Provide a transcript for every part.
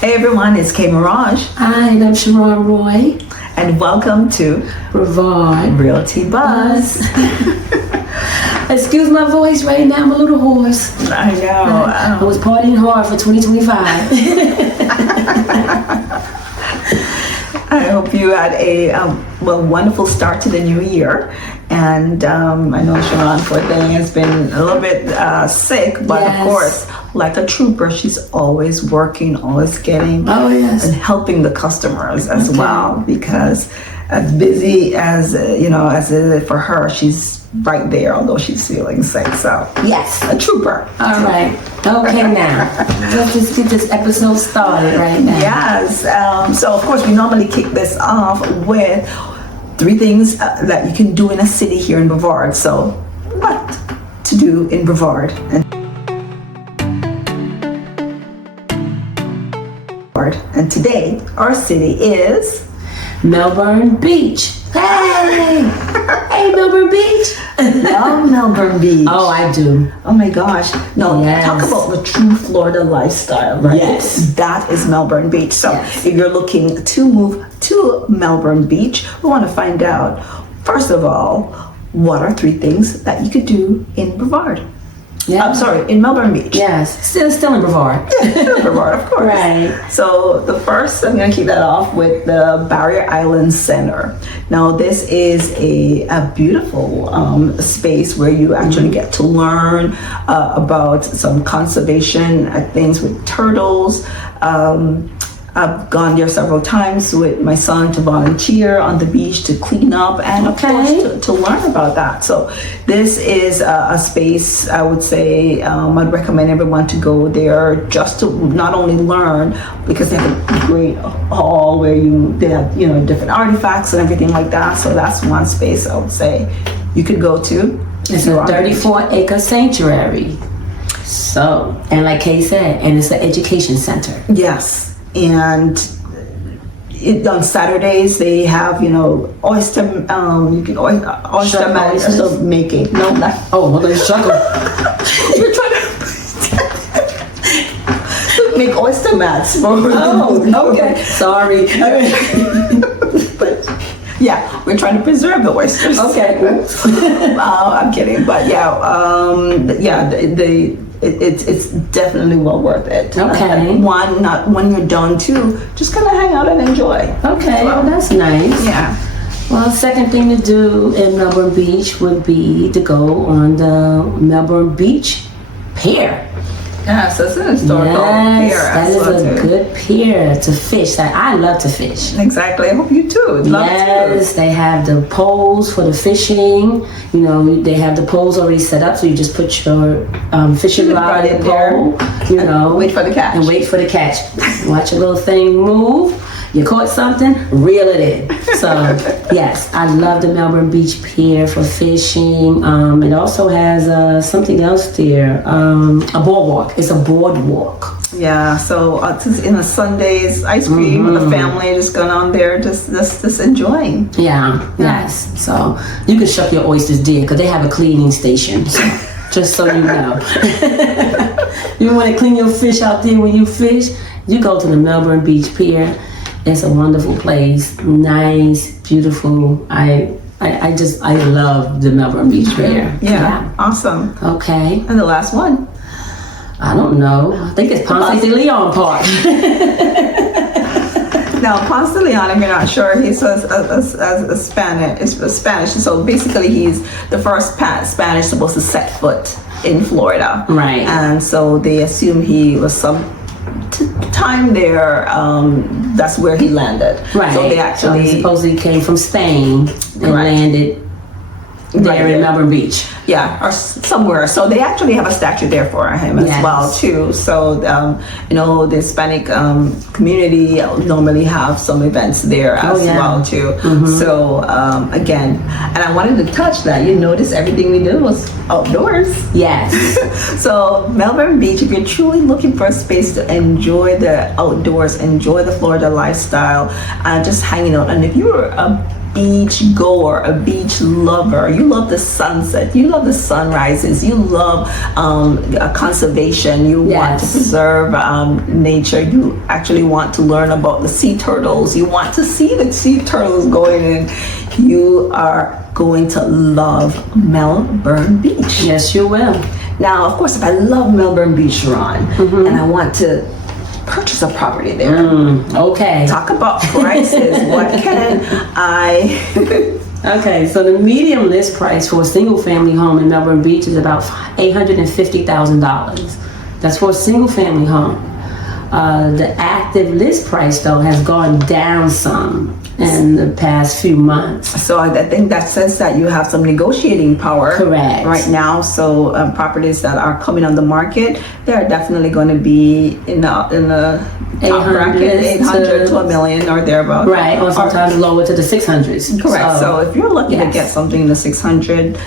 Hey everyone, it's Kay Mirage. Hi, I'm Sharon Roy. And welcome to Brevard Realty Buzz. Excuse my voice right now, I'm a little hoarse. I know. I was partying hard for 2025. I hope you had a wonderful start to the new year. And I know Sharon Forthing has been a little bit sick, but Yes. of course, like a trooper, she's always working, always getting and helping the customers as well. Because as busy as as it is for her, she's right there, although she's feeling sick. So Yes. a trooper. All right. Okay, now let's just get this episode started right now. Yes. So of course, we normally kick this off with 3 things that you can do in a city here in Brevard. So, what to do in Brevard? And today, our city is Melbourne Beach. Hey! Hey, Melbourne Beach. Love Melbourne Beach. Oh, I do. Oh my gosh. No, Yes. talk about the true Florida lifestyle, right? Yes. That is Melbourne Beach. So Yes. if you're looking to move to Melbourne Beach, we want to find out, first of all, what are 3 things that you could do in Brevard? Yeah. I'm sorry, in Melbourne Beach. Yes. Still in Brevard. Brevard, of course. Right. So the first, I'm going to kick that off with the Barrier Island Center. Now, this is a beautiful space where you actually get to learn about some conservation things with turtles. I've gone there several times with my son to volunteer on the beach to clean up and of course to learn about that. So this is a space I would say I'd recommend everyone to go there just to not only learn, because they have a great hall where they have different artifacts and everything like that. So that's one space I would say you could go to. It's a 34-acre sanctuary. So, and like Kay said, and it's an education center. Yes. And on Saturdays they have oyster you can oyster making. No, not. Oh, well, there's sugar. We're trying to make oyster mats. Oh, okay. Sorry. But yeah, we're trying to preserve the oysters. Okay. I'm kidding, but it's definitely well worth it. Okay. When you're done too, just kind of hang out and enjoy. Okay, well, that's nice. Yeah. Well, second thing to do in Melbourne Beach would be to go on the Melbourne Beach Pier. Yes, that's an historical pier. That is a good pier to fish. I love to fish. Exactly. I hope you too. Yes, they have the poles for the fishing. They have the poles already set up, so you just put your fishing rod in the pole. Wait for the catch. And wait for the catch. Watch a little thing move. You caught something, reel it in. So, yes, I love the Melbourne Beach Pier for fishing. It also has something else there, a boardwalk. It's a boardwalk. Yeah, so just in the Sundays, ice cream with the family, just going on there, just enjoying. Yeah, yes. So you can shop your oysters there because they have a cleaning station. So, just so you know. You want to clean your fish out there when you fish, you go to the Melbourne Beach Pier. It's a wonderful place, nice, beautiful. I love the Melbourne Beach Pier. Yeah, awesome. Okay. And the last one? I don't know. I think it's Ponce de Leon Park. Now, Ponce de Leon, if you're not sure, he's a Spanish. So basically, he's the first Spanish supposed to set foot in Florida. Right. And so they assume he was some time there. That's where he landed. Right. So they actually he supposedly came from Spain and landed there in Melbourne Beach. Yeah, or somewhere. So they actually have a statue there for him as well too. So the Hispanic community normally have some events there as well too. So again, and I wanted to touch that. You notice everything we did was outdoors. Yes. So Melbourne Beach, if you're truly looking for a space to enjoy the outdoors, enjoy the Florida lifestyle, just hanging out, and if you're a beach goer, a beach lover, you love the sunset, you love the sunrises, you love conservation, you want to preserve nature, you actually want to learn about the sea turtles, you want to see the sea turtles going in, you are going to love Melbourne Beach. Yes, you will. Now, of course, if I love Melbourne Beach, Ron, and I want to purchase a property there. Okay. Talk about prices. What can I... Okay, so the median list price for a single family home in Melbourne Beach is about $850,000. That's for a single family home. The active list price, though, has gone down some in the past few months. So I think that says that you have some negotiating power. Correct. Right now. So properties that are coming on the market, they're definitely going to be in the top bracket, 800 to $1 million or thereabouts. Right, or sometimes lower to the 600s. Correct. So if you're looking to get something in the 600,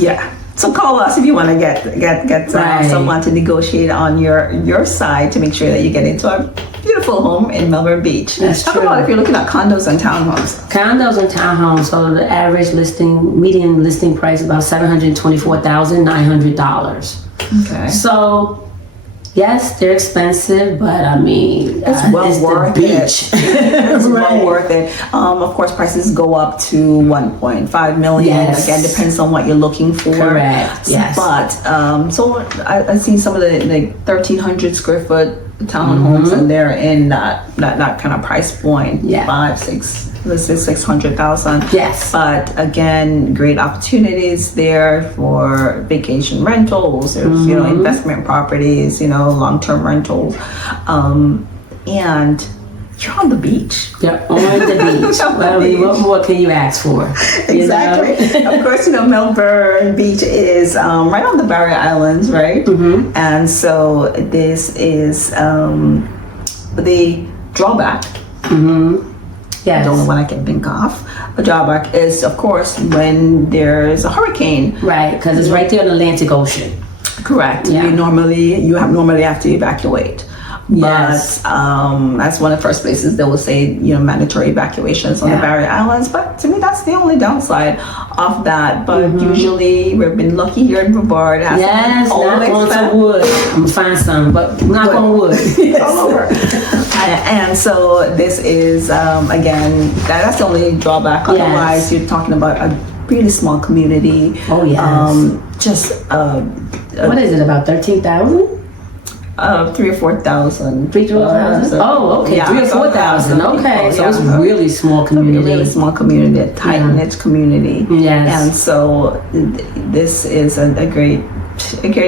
yeah. So call us if you want to get someone to negotiate on your side to make sure that you get into a beautiful home in Melbourne Beach. That's Talk true. about if you're looking at condos and townhomes. Condos and townhomes, so the average median listing price is about $724,900. Okay. So, yes, they're expensive, but I mean, it's well worth the beach. It's well worth it. Of course, prices go up to 1.5 million. Yes. Again, depends on what you're looking for. Correct. Yes. But so I see some of the 1,300 square foot townhomes, and they're in that kind of price point. Yeah. 600,000. Yes. But again, great opportunities there for vacation rentals. There's investment properties, long-term rentals, and you're on the beach. You're on the beach. Well, I mean, what more can you ask for? Exactly. Of course, Melbourne Beach is right on the Barrier Islands, right? And so this is the drawback. Yes. I don't know what I can think of. A drawback is, of course, when there's a hurricane. Right, because it's right there in the Atlantic Ocean. Correct. Yeah. You normally have to evacuate. Yes. But that's one of the first places they will say, mandatory evacuations on the Barrier Islands. But to me, that's the only downside of that. But usually, we've been lucky here in Brevard. Yes, knock on some wood. I'm gonna find some, but knock on wood. All over. And so this is, again, that's the only drawback. Otherwise, you're talking about a really small community. Oh, yes. What is it, about 13,000? 3,000 or 4,000. 3,000 or 4,000? Oh, okay. 3,000 or 4,000. Okay, so it's a really small community. A really small community, a tight-knit community. Yes. And so this is a great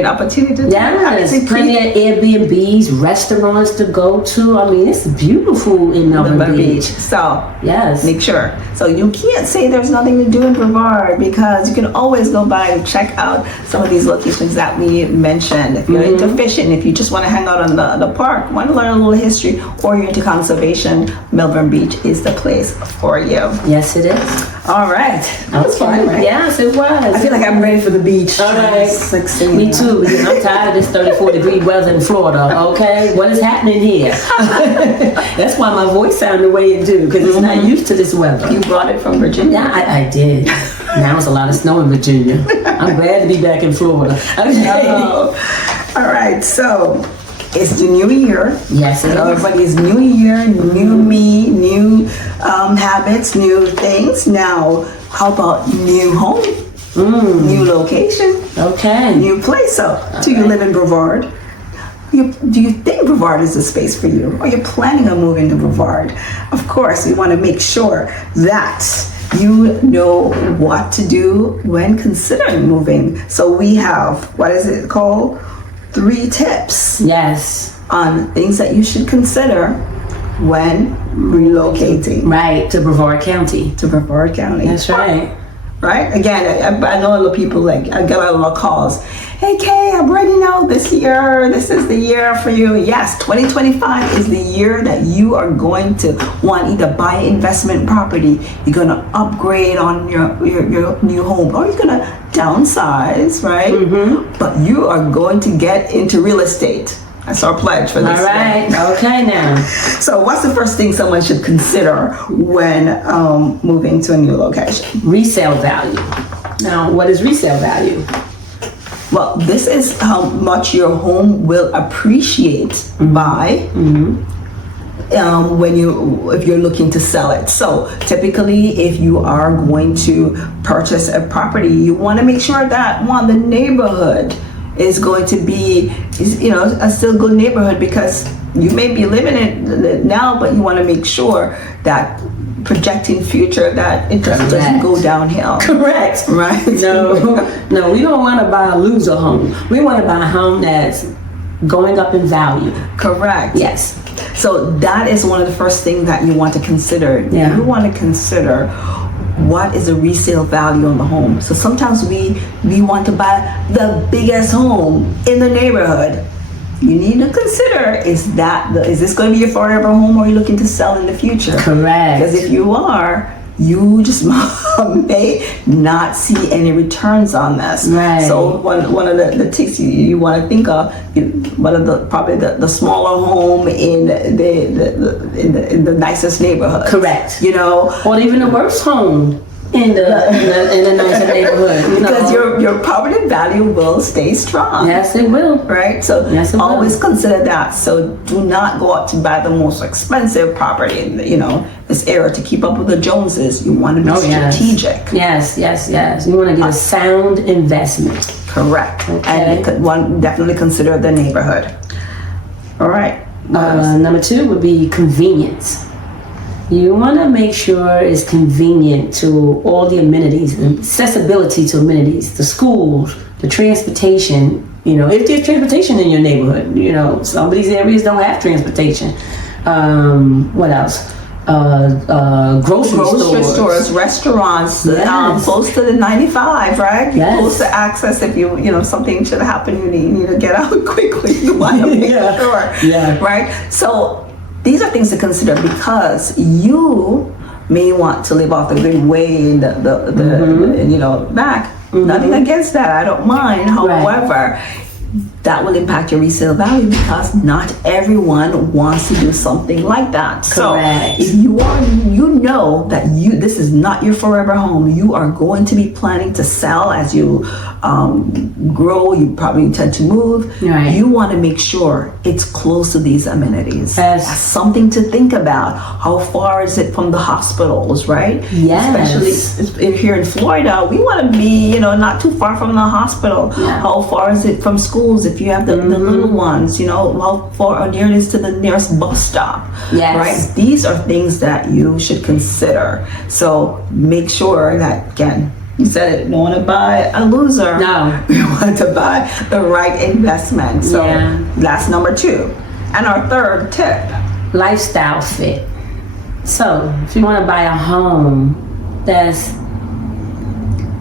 opportunity. There's plenty of Airbnbs, restaurants to go to. I mean, it's beautiful in Melbourne Beach. So yes, make sure. So you can't say there's nothing to do in Brevard, because you can always go by and check out some of these locations that we mentioned. If you're into fishing, if you just want to hang out on the park, want to learn a little history, or you're into conservation, Melbourne Beach is the place for you. Yes, it is. All right. That was fun, right? Yes, it was. I feel like I'm ready for the beach. All right. Me too. I'm tired of this 34-degree weather in Florida. Okay, what is happening here? That's why my voice sounds the way it do, because it's not used to this weather. You brought it from Virginia? Yeah, I did. Now it's a lot of snow in Virginia. I'm glad to be back in Florida. Okay. All right. So it's the new year. Yes, it is. Everybody's new year, new me, new habits, new things. Now, how about new home? New location, Okay. new place. So, do you live in Brevard? Do you think Brevard is a space for you? Or you're planning on moving to Brevard? Of course, we want to make sure that you know what to do when considering moving. So we have, what is it called? 3 tips Yes. on things that you should consider when relocating Right, to Brevard County. to Brevard County. That's right. Right? Again, I know a lot of people, I get a lot of calls. Hey, Kay, I'm ready now this year. This is the year for you. Yes, 2025 is the year that you are going to want either buy investment property, you're going to upgrade on your new home, or you're going to downsize, right? But you are going to get into real estate. That's our pledge for this. All right. Okay, now. So what's the first thing someone should consider when moving to a new location? Resale value. Now, what is resale value? Well, this is how much your home will appreciate by if you're looking to sell it. So typically, if you are going to purchase a property, you want to make sure that the neighborhood is going to be, a still good neighborhood, because you may be living it now, but you want to make sure that projecting future that it just doesn't go downhill. Correct. Right? No, we don't want to buy a loser home. We want to buy a home that's going up in value. Correct. Yes. So that is one of the first things that you want to consider. Yeah. You want to consider what is the resale value on the home. So sometimes we want to buy the biggest home in the neighborhood. You need to consider, is this going to be your forever home, or are you looking to sell in the future? Correct. Because if you are, you just may not see any returns on this. Right. So one of the tips you want to think of, one of probably the smaller home in the nicest neighborhood. Correct. Or even the worst home in the nicer neighborhood. Because your property value will stay strong. Yes, it will. Right? So yes, it always will. consider that. So do not go out to buy the most expensive property in this era to keep up with the Joneses. You want to be strategic. Yes. You want to get a sound investment. Correct. Okay. And definitely consider the neighborhood. All right. Number 2 would be convenience. You want to make sure it's convenient to all the amenities, accessibility to amenities, the schools, the transportation. If there's transportation in your neighborhood, some of these areas don't have transportation. What else? Grocery stores, restaurants, yes. Close to the 95, right? Yes. Close to access. If something should happen, you need to get out quickly. You want to make sure, right? So these are things to consider, because you may want to live off the grid way in the back. Nothing against that. I don't mind. However, that will impact your resale value, because not everyone wants to do something like that. Correct. So if you are, that this is not your forever home. You are going to be planning to sell as you grow. You probably intend to move. Right. You want to make sure it's close to these amenities. Yes. That's something to think about. How far is it from the hospitals, right? Yes. Especially here in Florida, we want to be, not too far from the hospital. Yeah. How far is it from schools? If you have the little ones, how far or near it is to the nearest bus stop. Yes. Right? These are things that you should consider. So make sure that, again, you said it, you don't want to buy a loser. No. You want to buy the right investment. So that's number 2. And our third tip. Lifestyle fit. So if you want to buy a home that's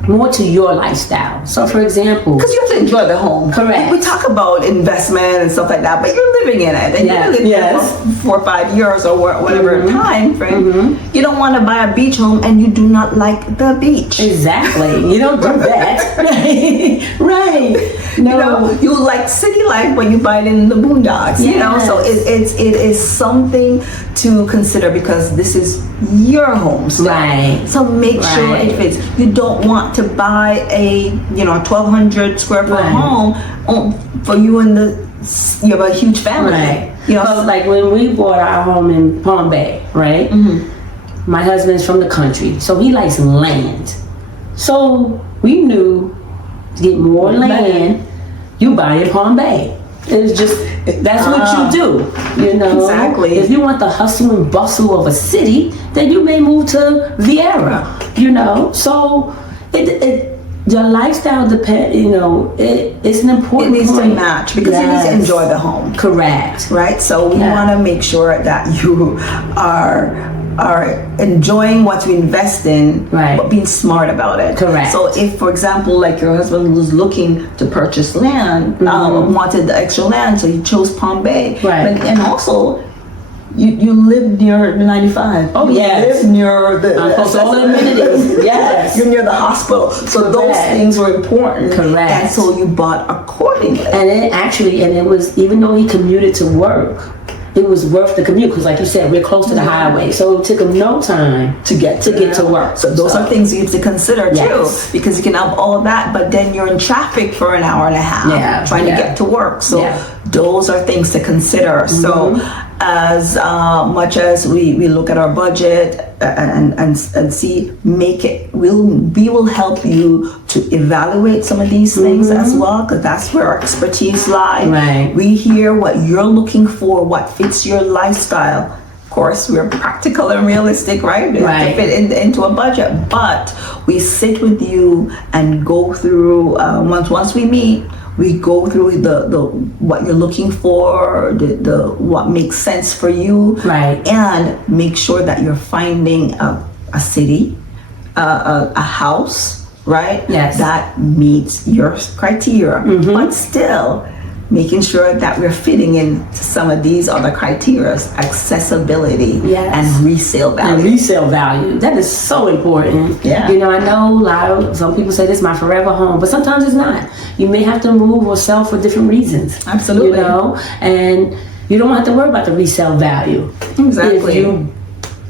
more to your lifestyle. So for example, because you have to enjoy the home. Correct. We talk about investment and stuff like that, but you're living in it, and you're living there for 4 or 5 years or whatever time frame. You don't want to buy a beach home and you do not like the beach. Exactly. You don't do that. Right. No. You like city life, but you buy it in the boondocks. Yes. So it is something to consider, because this is your home. Right. So make sure it fits. You don't want to buy a 1,200 square foot home for you and you have a huge family. Right. So like when we bought our home in Palm Bay, right? My husband's from the country, so he likes land. So we knew to get more land, you buy in Palm Bay. It's just, that's what you do, Exactly. If you want the hustle and bustle of a city, then you may move to Vieira, So your lifestyle depends, it's an important it needs point. to match, because you need to enjoy the home. Correct. Right? So we want to make sure that you are enjoying what you invest in, but being smart about it. Correct. So if, for example, like your husband was looking to purchase land, wanted the extra land, so he chose Palm Bay. Right. And also, you live near the 95. Oh, you yes. live near the Close to all the amenities. Yes. You're near the hospital. So those Correct. things were important. Correct. And so you bought accordingly. And it was, even though he commuted to work, it was worth the commute because, like you said, we're close to the highway, so it took him no time to get to work. So those are things you have to consider Yes. too, because you can have all of that, but then you're in traffic for an hour and a half trying to get to work. So those are things to consider. So as much as we look at our budget and see, we will help you to evaluate some of these things as well, because that's where our expertise lies. Right. We hear what you're looking for, what fits your lifestyle. Of course, we're practical and realistic, right? We have to fit into a budget, but we sit with you and go through, once we meet, we go through the what you're looking for, the what makes sense for you, and make sure that you're finding a city, a house, right? Yes. That meets your criteria, but still making sure that we're fitting into some of these other criteria, accessibility and resale value. And resale value, that is so important. Yeah. You know, I know some people say this is my forever home, but sometimes it's not. You may have to move or sell for different reasons. Absolutely. You know, and you don't have to worry about the resale value. Exactly. If you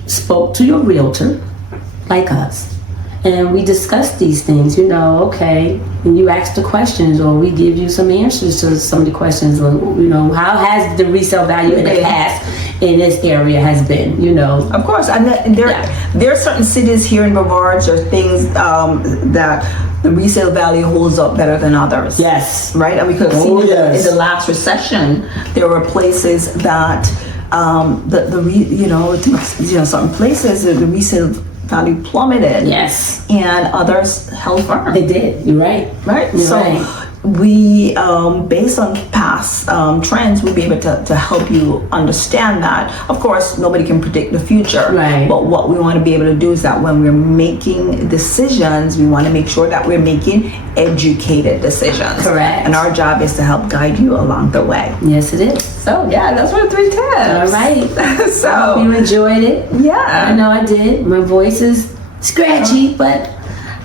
spoke to your realtor, like us, and we discuss these things, you know, okay, and you ask the questions, or we give you some answers to some of the questions, or, you know, how has the resale value in the past in this area has been, you know. Of course, and there are certain cities here in Brevard, or things that the resale value holds up better than others. Yes. Right? And we could have seen in the last recession, there were places that certain places the resale value plummeted. Yes. And others held firm. They did. You're right. Right? You're So right. we, based on past trends, we'll be able to help you understand that. Of course, nobody can predict the future. Right. But what we want to be able to do is that when we're making decisions, we want to make sure that we're making educated decisions. Correct. And our job is to help guide you along the way. Yes, it is. So yeah, those were 3 tips. All right. So I hope you enjoyed it. Yeah. I know I did. My voice is scratchy, but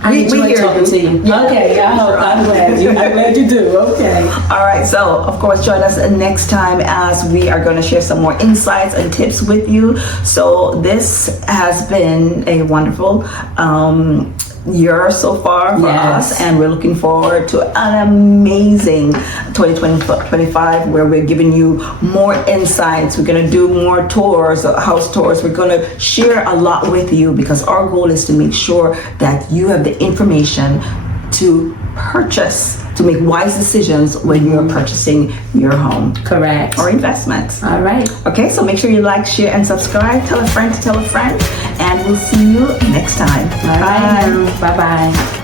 I enjoy hear talking to you. Yeah. Okay, I'm glad you do. Okay. All right, so of course join us next time as we are going to share some more insights and tips with you. So this has been a wonderful year so far for us, and we're looking forward to an amazing 2025 where we're giving you more insights. We're going to do more tours, house tours. We're going to share a lot with you, because our goal is to make sure that you have the information to purchase, to make wise decisions when you're purchasing your home. Correct. Or investments. All right. Okay, so make sure you like, share, and subscribe. Tell a friend to tell a friend, and we'll see you next time. All right. Bye-bye.